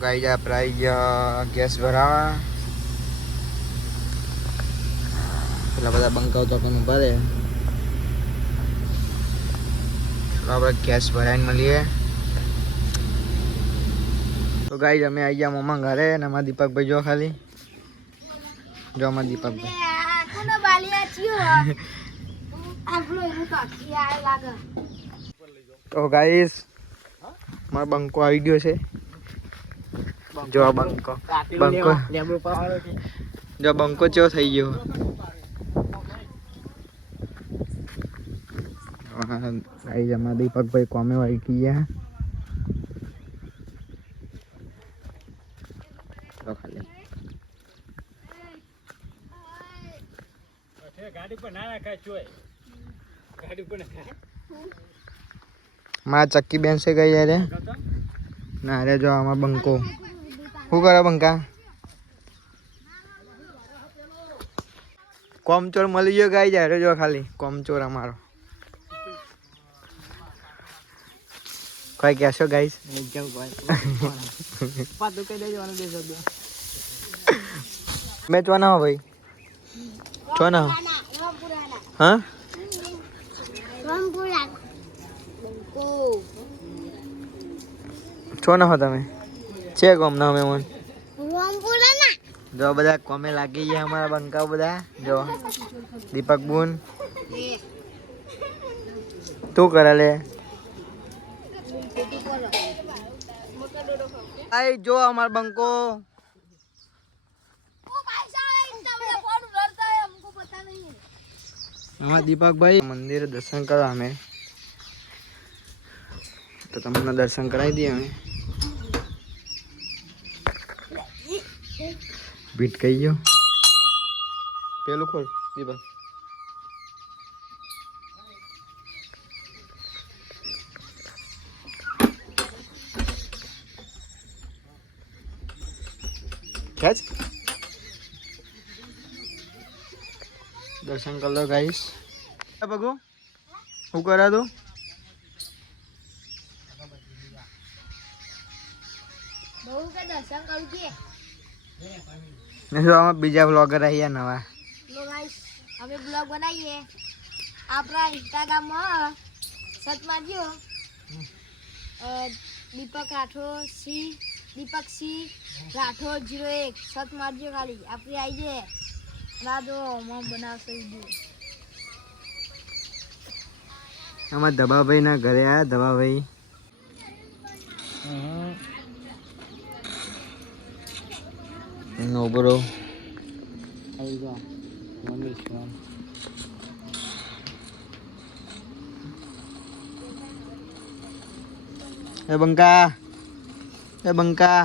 ગાઈ આપણે આવી ગયા ગેસ ભરાવા. પેલા બધા બંકાવ તો પણ ભરે. આપણે ગેસ ભરાઈને મળીએ. તો ગાઈ અમે આવી ગયા મમ્મા ઘરે અને અમારા દીપકભાઈ જો ખાલી જો અમારા દીપકભાઈ. તો ગાઈસ મારો બંકો આવી ગયો છે. જો આ બંકો જો બંકો ચેવો થઈ ગયો. ગાઈસ અમારા દીપકભાઈ કોમે વાગી ગયા. ગાડી પર ના નાખાય ચોય ગાડી પર નાખાય માં ચક્કી બેન છે ગઈ યાર ના રે જો આમાં બંકો શું કરે બંકા કોમચોર મળી ગયો ગાઈ જાય જો ખાલી કોમચોર અમારો કોઈ કહેશો ગાઈસ મેં ચો ના હો ભાઈ ચો ના હા છો ના હો તમે છે કોમ ના અમે મન જો બધા કોમે લાગી ગયા અમારા બંકાઓ બધા જો દીપક બુન તું કરે લે આઈ જો અમાર બંકો અમારા દીપકભાઈ મંદિરે દર્શન કરવા અમે તો તમને દર્શન કરાવી દઈએ અમે બીટ કહી ગયો પેલું ખોલ દીપક ખેંચ દર્શન કર લો ગાઈસ બગુ શું કરા તું બીજા બ્લોગર આવ્યા નવા અમે બ્લોગ બનાવીએ આપણા ઇન્સ્ટાગ્રામમાં સર્ચ મારજો દીપક રાઠોડ દીપક સી રાઠોડ 01 સર્ચ મારજો ખાલી આપણે આવી જાય ના જો મમ બનાવશે અમારા ધબાભાઈ ના ઘરે આયા ધબાભાઈ નો બ્રો એ બંકા